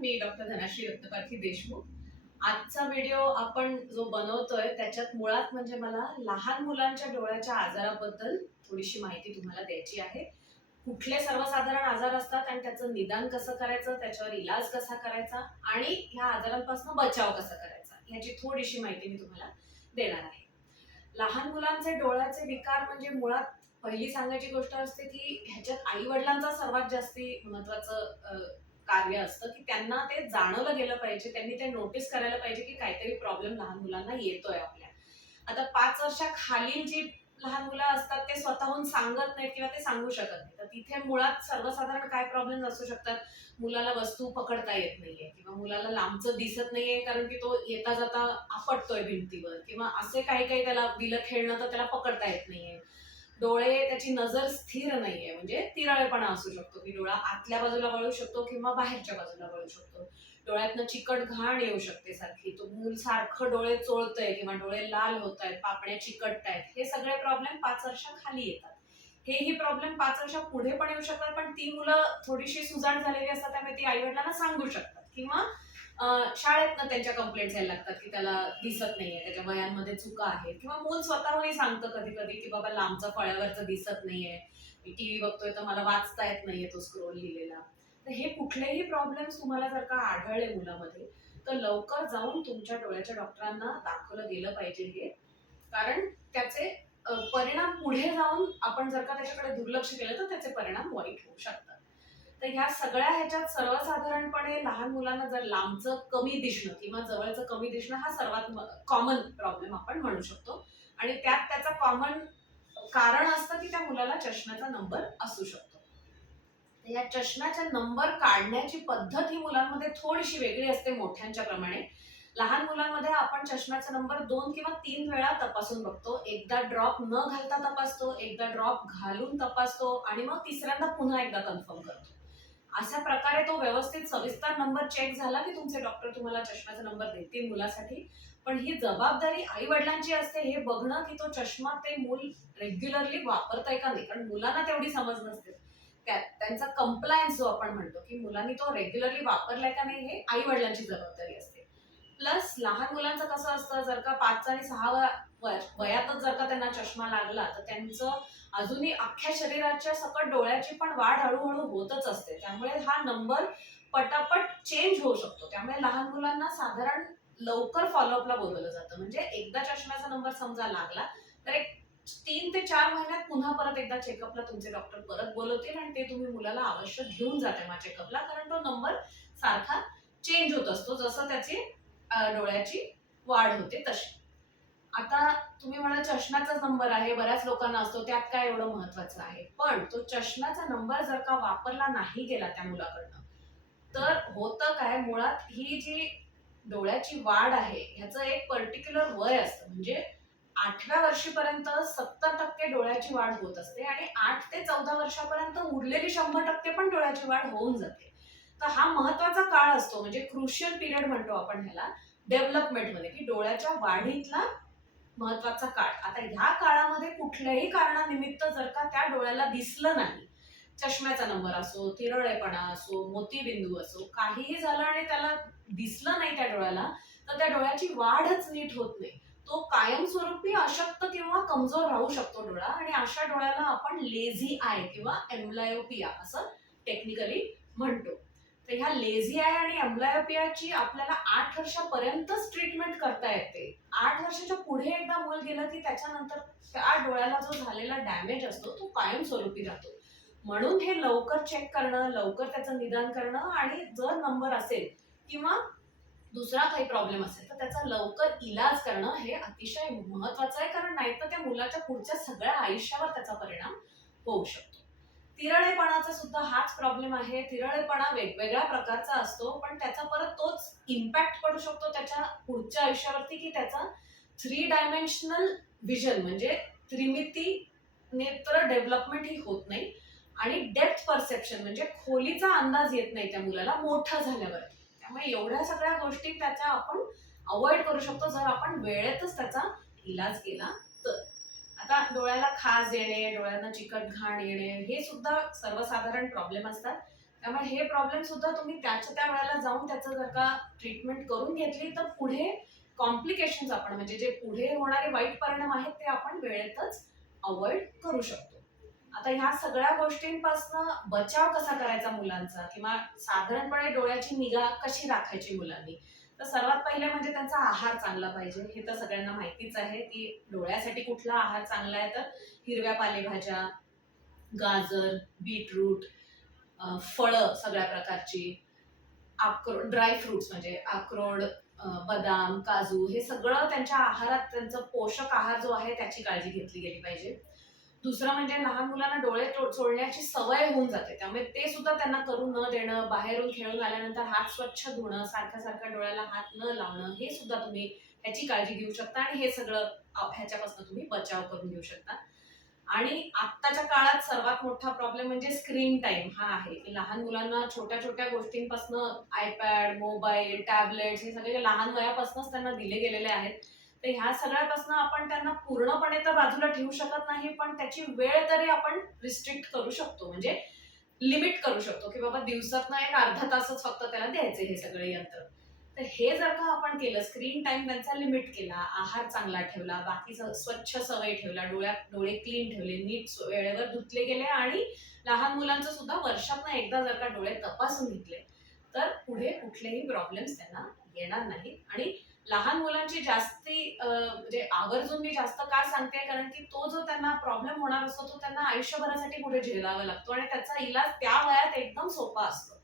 मी doctor Dhanashree Ratnaparkhi Deshmukh. आजचा video आपण जो बनवतोय त्याच्यात मुळात म्हणजे मला लहान मुलांच्या डोळ्याच्या आजाराबद्दल थोडीशी माहिती तुम्हाला द्यायची आहे. कुठले सर्वसाधारण आजार असतात आणि त्याचं निदान कसं करायचं, त्याच्यावर इलाज कसा करायचा आणि ह्या आजारांपासून बचाव कसा करायचा ह्याची थोडीशी माहिती मी तुम्हाला देणार आहे. लहान मुलांचे डोळ्याचे विकार म्हणजे मुळात पहिली सांगायची गोष्ट असते की ह्याच्यात आई वडिलांचा सर्वात जास्ती महत्वाचं कार्य असतं की त्यांना ते जाणवलं गेलं पाहिजे, त्यांनी ते नोटीस करायला पाहिजे की काहीतरी प्रॉब्लेम लहान मुलांना येतोय आपल्या. आता 5 वर्षाखालील जी लहान मुलं असतात ते स्वतःहून सांगत नाहीत किंवा ते सांगू शकत नाही, तर तिथे मुळात सर्वसाधारण काय प्रॉब्लेम असू शकतात. मुलाला वस्तू पकडता येत नाहीये किंवा मुलाला लांबचं दिसत नाहीये कारण की तो येता जाता आपटतोय भिंतीवर, किंवा असे काही काही त्याला दिलं खेळणं तर त्याला पकडता येत नाहीये. डोळे, त्याची नजर स्थिर नाहीये, म्हणजे तिरळेपणा असू शकतो की डोळा आतल्या बाजूला वळू शकतो किंवा बाहेरच्या बाजूला वळू शकतो. डोळ्यातनं चिकट घाण येऊ शकते सारखी, तो मूल सारखं डोळे चोळतंय किंवा डोळे लाल होत आहेत, पापण्या चिकटतायत, हे सगळे प्रॉब्लेम 5 वर्षाखाली येतात. हेही प्रॉब्लेम 5 वर्षा पुढे पण येऊ शकतात, पण ती मुलं थोडीशी सुजाण झालेली असतात त्यामुळे ती आई वडिलांना सांगू शकतात, किंवा शाळेतनं त्यांच्या कंप्लेंट्स यायला लागतात की त्याला दिसत नाहीये, त्याच्या वयांमध्ये चुका आहेत, किंवा मूल स्वतःहूनही सांगतं कधी कधी की बाबा लांबचं फळ्यावरचं दिसत नाहीये, मी टीव्ही बघतोय तर मला वाचता येत नाहीये तो स्क्रोल लिहिलेला. तर हे कुठलेही प्रॉब्लेम्स तुम्हाला जर का आढळले मुलामध्ये, तर लवकर जाऊन तुमच्या डोळ्याच्या डॉक्टरांना दाखवलं गेलं पाहिजे हे. कारण त्याचे परिणाम पुढे जाऊन आपण जर का त्याच्याकडे दुर्लक्ष केलं तर त्याचे परिणाम वाईट होऊ शकतात. तर ह्या सगळ्या ह्याच्यात सर्वसाधारणपणे लहान मुलांना जर लांबचं कमी दिसणं किंवा जवळचं कमी दिसणं हा सर्वात कॉमन प्रॉब्लेम आपण म्हणू शकतो. आणि त्यात त्याचा कॉमन कारण असतं की त्या मुलाला चष्म्याचा नंबर असू शकतो. तर या चष्म्याचा नंबर काढण्याची पद्धत ही मुलांमध्ये थोडीशी वेगळी असते मोठ्यांच्या प्रमाणे. लहान मुलांमध्ये आपण चष्म्याचा नंबर 2 किंवा 3 वेळा तपासून बघतो. एकदा ड्रॉप न घालता तपासतो, एकदा ड्रॉप घालून तपासतो आणि मग तिसऱ्यांदा पुन्हा एकदा कन्फर्म करतो. अशा प्रकारे तो व्यवस्थित सविस्तर नंबर चेक झाला की तुमचे डॉक्टर तुम्हाला चष्म्याचा नंबर देतील मुलासाठी. पण ही जबाबदारी आई वडिलांची असते हे बघणं की तो चष्मा ते मूल रेग्युलरली वापरतंय का नाही, कारण मुलांना तेवढी समज नसते. त्यांचा कंप्लायन्स जो आपण म्हणतो की मुलांनी तो रेग्युलरली वापरलाय का नाही, हे आई वडिलांची जबाबदारी असते. प्लस लहान मुलांचं कसं असतं, जर का 5 आणि 6 वयातच जर का त्यांना चष्मा लागला तर त्यांचं अजूनही अख्ख्या शरीराच्या सकट डोळ्याची पण वाढ हळूहळू होतच असते, त्यामुळे हा नंबर पटापट चेंज होऊ शकतो. त्यामुळे लहान मुलांना साधारण लवकर फॉलोअपला बोलवलं जातं. म्हणजे एकदा चष्म्याचा नंबर समजा लागला तर एक 3 ते 4 महिन्यात पुन्हा परत एकदा चेकअपला तुमचे डॉक्टर परत बोलवतील आणि ते तुम्ही मुलाला अवश्य घेऊन जा तेव्हा चेकअपला, कारण तो नंबर सारखा चेंज होत असतो जसं त्याची डोळ्याची वाढ होते तशी. आता तुम्ही म्हणाल चष्म्याचाच नंबर आहे, बऱ्याच लोकांना असतो, त्यात काय एवढं महत्वाचं आहे. पण तो चष्म्याचा नंबर जर का वापरला नाही गेला त्या मुलाकडनं, तर होतं काय, मुळात ही जी डोळ्याची वाढ आहे ह्याचं एक पर्टिक्युलर वय असतं. म्हणजे 8व्या वर्षीपर्यंत 70% डोळ्याची वाढ होत असते आणि 8 ते 14 वर्षापर्यंत उरलेली 100% पण डोळ्याची वाढ होऊन जाते. तर हा महत्वाचा काळ असतो, म्हणजे क्रुशियल पिरियड म्हणतो आपण ह्याला डेव्हलपमेंटमध्ये, की डोळ्याच्या वाढीतला महत्वाचा काळ. आता ह्या काळामध्ये कुठल्याही कारणानिमित्त जर का त्या डोळ्याला दिसलं नाही, चष्म्याचा नंबर असो, तिरळेपणा असो, मोतीबिंदू असो, काहीही झालं आणि त्याला दिसलं नाही त्या डोळ्याला, तर त्या डोळ्याची वाढच नीट होत नाही. तो कायमस्वरूपी अशक्त किंवा कमजोर राहू शकतो डोळा, आणि अशा डोळ्याला आपण लेझी आय किंवा एम्ब्लायोपिया असं टेक्निकली म्हणतो. तर ह्या लेझी आय आणि एम्ब्लायोपियाची आपल्याला 8 वर्षापर्यंतच ट्रीटमेंट करता येते. 8 वर्षाच्या पुढे एकदा मूल गेलं की त्याच्यानंतर त्या डोळ्याला जो झालेला डॅमेज असतो तो कायमस्वरूपी राहतो. म्हणून हे लवकर चेक करणं, लवकर त्याचं निदान करणं, आणि जर नंबर असेल किंवा दुसरा काही प्रॉब्लेम असेल तर त्याचा लवकर इलाज करणं हे अतिशय महत्वाचं आहे, कारण नाहीतर त्या मुलाच्या पुढच्या सगळ्या आयुष्यावर त्याचा परिणाम होऊ शकतो. तिरळेपणाचा सुद्धा हाच प्रॉब्लेम आहे. तिरळेपणा वेगवेगळ्या प्रकारचा असतो, पण त्याचा परत तोच इम्पॅक्ट पडू शकतो त्याच्या पुढच्या आयुष्यावरती, की त्याचा 3 डायमेन्शनल विजन म्हणजे त्रिमिती नेत्र डेव्हलपमेंट ही होत नाही, आणि डेप्थ परसेप्शन म्हणजे खोलीचा अंदाज येत नाही त्या मुलाला मोठा झाल्यावर. त्यामुळे एवढ्या सगळ्या गोष्टी त्याच्या आपण अवॉइड करू शकतो जर आपण वेळेतच त्याचा इलाज केला तर. आता डोळ्याला खाज येणे, डोळ्यांना चिकट घाण येणे हे सुद्धा सर्वसाधारण प्रॉब्लेम असतात. त्यामुळे हे प्रॉब्लेम सुद्धा तुम्ही त्याच्या त्या वेळेला जाऊन त्याचं जर का ट्रीटमेंट करून घेतली तर पुढे कॉम्प्लिकेशन्स आपण म्हणजे जे पुढे होणारे वाईट परिणाम आहेत ते आपण वेळेतच अवॉइड करू शकतो. आता ह्या सगळ्या गोष्टींपासून बचाव कसा करायचा मुलांचा किंवा साधारणपणे डोळ्याची निगा कशी राखायची मुलांनी, तर सर्वात पहिले म्हणजे त्यांचा आहार चांगला पाहिजे. हे तर सगळ्यांना माहितीच आहे की डोळ्यासाठी कुठला आहार चांगला आहे, तर हिरव्या पालेभाज्या, गाजर, बीटरूट, फळं सगळ्या प्रकारची, अक्रोड, ड्राय फ्रुट्स म्हणजे अक्रोड, बदाम, काजू, हे सगळं त्यांच्या आहारात त्यांचं पोषक आहार जो आहे त्याची काळजी घेतली गेली पाहिजे. दुसरं म्हणजे लहान मुलांना डोळे चोळण्याची सवय होऊन जाते, त्यामुळे ते सुद्धा त्यांना करू न देणं, बाहेरून खेळून आल्यानंतर हात स्वच्छ धुणं, सारखं सारखं डोळ्याला हात न लावणं, हे सुद्धा तुम्ही ह्याची काळजी घेऊ शकता आणि हे सगळं ह्याच्यापासून तुम्ही बचाव करून घेऊ शकता. आणि आत्ताच्या काळात सर्वात मोठा प्रॉब्लेम म्हणजे स्क्रीन टाइम हा आहे, की लहान मुलांना छोट्या छोट्या गोष्टींपासून आयपॅड, मोबाईल, टॅबलेट्स हे सगळे लहान वयापासूनच त्यांना दिले गेलेले आहेत. तर ह्या सगळ्यापासून आपण त्यांना पूर्णपणे तर बाजूला ठेवू शकत नाही, पण त्याची वेळ तरी आपण रिस्ट्रिक्ट करू शकतो, म्हणजे लिमिट करू शकतो, की बाबा दिवसातनं एक अर्धा तासच फक्त त्याला द्यायचे हे सगळे यंत्र. तर हे जर का आपण केलं, स्क्रीन टाइम त्यांचा लिमिट केला, आहार चांगला ठेवला, बाकी स्वच्छ सवय ठेवला, डोळे क्लीन ठेवले, नीट वेळेवर धुतले गेले आणि लहान मुलांचं सुद्धा वर्षातनं एकदा जर का डोळे तपासून घेतले, तर पुढे कुठलेही प्रॉब्लेम्स त्यांना येणार नाहीत. आणि लहान मुलांची जास्ती म्हणजे आवर्जून मी जास्त का सांगते, कारण की तो जो त्यांना प्रॉब्लेम होणार असतो तो त्यांना आयुष्यभरासाठी पुढे झेलावा लागतो आणि त्याचा इलाज त्या वयात एकदम सोपा असतो.